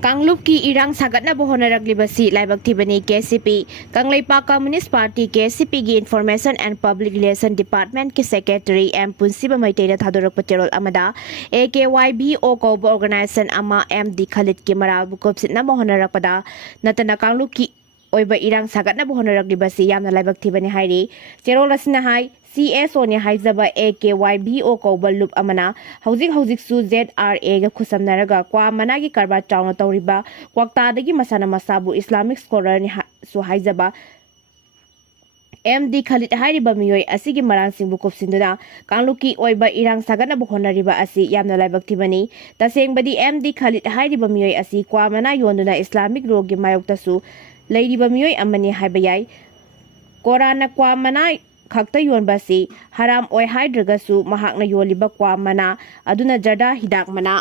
Kanglupki irang sagatna bohonaraglibasi laibakthibani KCP Kangleipak Communist Party KCP gi Information and Public Relation Department ki Secretary M Punsiba Maitena Thadorak Paterol Amada AKYBO Kobo Organization Ama MD Khalid ki Maral Bukopsitna bohonarapada Natana Kanglupki oiba irang sagatna bohonaraglibasi yamna laibakthibani hairi Cherol asina hai CSO ne haizaba AKYBO Kobo Loop Amana Hauzik Su ZRA ga khusamnaraga kwa managi karba chauna tawriba kwaktadagi masana masabu Islamic scholar ni su haizaba MD Khalid hyriba miyoi asigi maransingbu kopsinduna Kangluki oiba irang sagana bohonariba asi yamna laibakthibani tasengbadi MD Khalid hyriba miyoi asi kwa mana yonduna Islamic rogi mayoktasu leiriba miyoi amani haibayai Korana kwa mana khakta yonbasi haram oi haidragasu mahakna yoliba kwa mana aduna jada hidak mana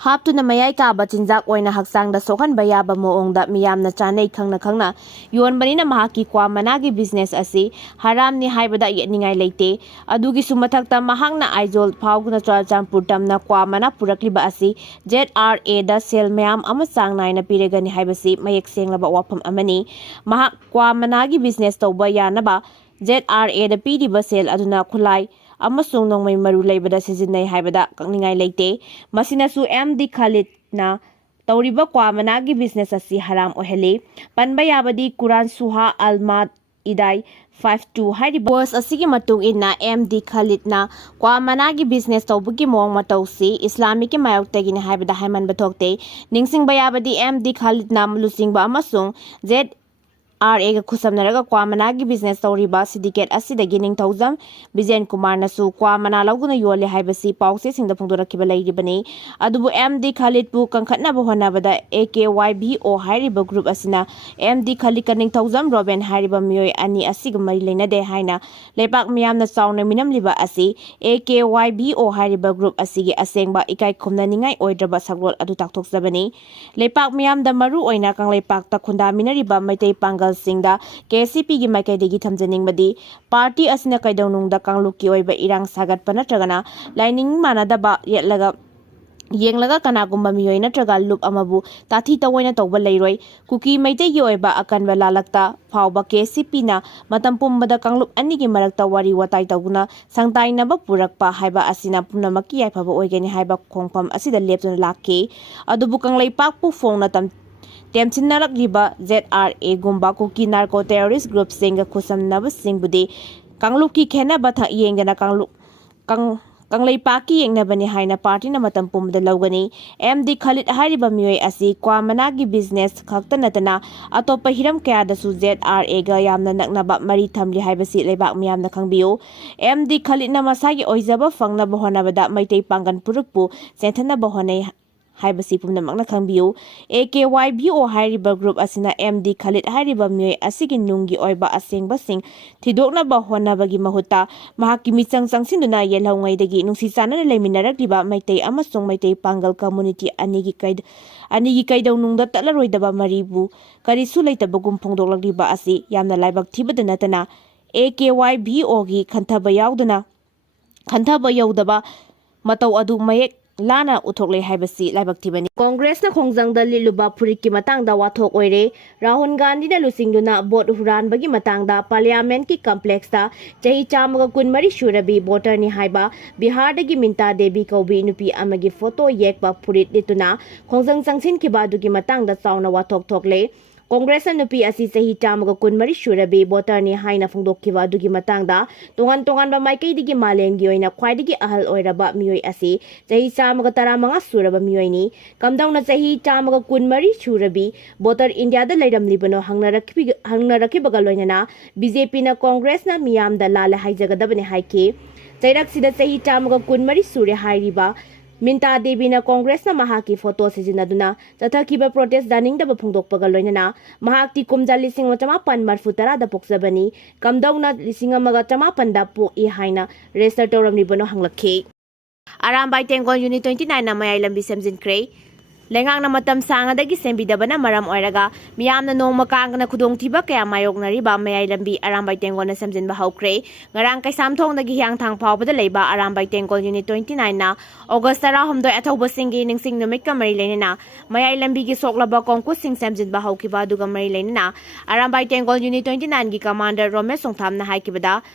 haptuna mayai kaba chinjak oina haksangda sokhanba yaba moongda miyamna chanai khangna yonbanina mahaki kwa managi business asi haram ni haibada yetningai leite adugi sumathakta mahakna aizol phawguna chachampur tamna kwa mana purakliba asi ZRA da sel mayam ama changnaina piregani haibasi mayek senglaba wafam amani mahak kwa managi business tawba yanaba ZRA da piriba sel aduna khulai amasung nongmai maru leibada sizinai haibada kakningai leite masinasu MD Khalid na tawriba kwa managi business asi haram ohele panba yabadi Quran Suha Almad Idai 52 hairiba was asigi matung inna MD Khalid na kwa managi business tawbugi mong matausi Islamic mayoktagi ni haibada haiman bathokte ningsing bayabadi MD Khalid na malusingba amasung ZRA ga khusamnaraga kwa managi business tawriba syndicate asidagi ningthaujam Bijen Kumar nasu kwa mana lawguna yole haibasi pause singda phongdorakiba leiribani adubu MD Khalid pu kangkhatna bohonabada AKYBO hairiba group asina MD Khalid ka ningthaujam Robin hairiba miyoi ani asiga mari leinade haina lepak miyamna chauna minamliba asi AKYBO hairiba group asigi asengba ikai khumna ningai oidraba sagrol adu takthokjabani lepak miyamda maru oina kangleipak ta khunda minariba maitai pangal singda KCP gi maikaidagi thamjaningmadi party asina kaidawnungda Kangluki oiba irang sagat panatragana lining manadaba yetlaga yenglaga kanagumba miyoi natraga loop amabu tathi tawoina tawba leiroi Kuki maitei gi oiba akanba lalakta phawba KCP na matam pumbada Kanglup anigi marakta wari watai tawguna sangtainaba purakpa haiba asina pumnamaki yaifaba oigeni haiba khongpam asida leptuna lakke adubu Kangleipak pu phongna temchinnarakliba ZRA gumba Kuki narco terrorist group singa khusamnaba singbudi Kangluki khena batha yengana Kangleipaki yengnabani haina party na matam pumda lawgani MD Khalid hairiba miyoi asi kwa managi business khakta natana atopa hiram kaya da su ZRA ga yamna naknaba mari thamli haibasi leibak miyamna khangbiyo MD Khalid na masagi oizaba fangna bohonabada maitei pangan purukpu senthana bohonai haibasi pumnamakna khangbiyo AKYBO hairiba group asina MD Khalid hairiba miyoi asigi nungi oiba asengba sing thidoknaba honabagi mahutta mahaki michang changsinduna yelhawngaidagi nungsi chanana leiminaragliba maitai amasung maitai pangal community anigi kaidawnungda tatlaroidaba maribu karisu leitabagum phongdoklagliba asi yamna laibak thibada natana AKYBO gi khanthaba yaudaba matau adu mayek lana uthokle haibasi laibakthibani Congress na khongjangda liluba puriki matangda wathok oire Rahul Gandhi na lusingduna bot huranbagi matangda parliament ki complex ta chahi chamaga kunmari shurabi voter ni haiba Bihar dagi Minta Devi kaubi nupi amagi photo yekba purit lituna khongjang changsin kiba dugi matangda chauna wathok thokle Congress na nupi asi sahi chamaga kunmari shurabi voter ni haina phongdokkiba dugi matangda tongan ba maikai digi malengi oina khwaidigi ahal oiraba miyoi asi sahi chamaga taramanga suraba miyoi ni kamdauna sahi chamaga kunmari shurabi voter India da leiramlibano hangnarakhibaga loinana BJP na Congress na miyamda lala haijagadabani haike chairak sida sahi chamaga kunmari sure hairiba Minta Devi na Congress na mahaki photo sizinaduna tathakiba protest daningdaba phongdokpaga loinana mahakti kumja 1950 da pokjabani kamdauna 1950 da pok'i haina register tawramnibano hanglakhe Arambai Tenggol Unit 29 na Mayai Lambi Semkhre Lengakna matam sangadagi sembidabana maram oiraga miyamna nongma kangna khudongthiba kaya mayoknariba mayai lambi Arambai Tenggol na semjinba haukhre ngarang kaisamthongdagi hiangthang phawbada leiba Arambai Tenggol Unit 29 na August 16 athauba singi ningsing numikka mari leinana mayai lambi gi soklaba kongku sing semjinba haukiba aduga mari leinana Arambai Tenggol Unit 29 gi commander Romesh Songthamna haikibada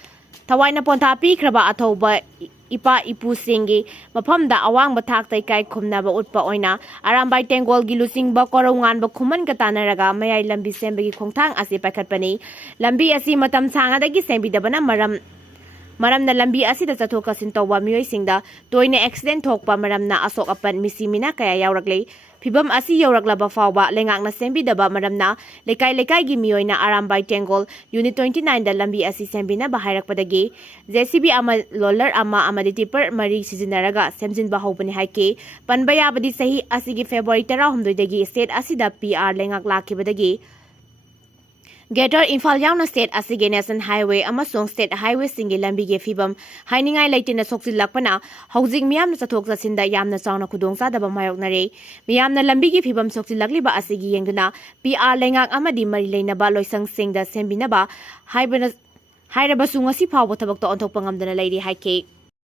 Tawaina ponta pikraba athauba ipa ipu singi mafamda awang bathak tai kai khumnaba utpa oina Arambai Tenggol gi lusingba korongan ba khuman ka tanaraga mayai lambi sembagi khongthang asi pakhatpani lambi asi matam sangadagi sembidabana maramna lambi asida chathok kasin tawba miyoi singda toina accident thokpa maramna asok apan misimina kaya yaurakle Pibam asi yauraklaba fawba lengakna sembidaba maramna lekai gi miyoina Arambai Tenggol Unit 29 da lambi asi sembina bahairakpadagi JCB ama roller ama amadi tipper mari sizinaraga semjinba hobani haike panbaya badi sahi asigi February 16 dagi state asida PR lengak lakibadagi Greater Imphal yauna state asige National Highway amasong state highway singi lambi ge fibam hainingai leitina soksilakpana housing miyamna chathok chasinda yamna chawna khudongchadaba mayoknare miyamna lambi ge fibam soksilakliba asigi yengduna PR lengak amadi mari leinaba loisang singda sembinaba hairaba sungasi phawba thabak to onthokpa ngamdana leiri haike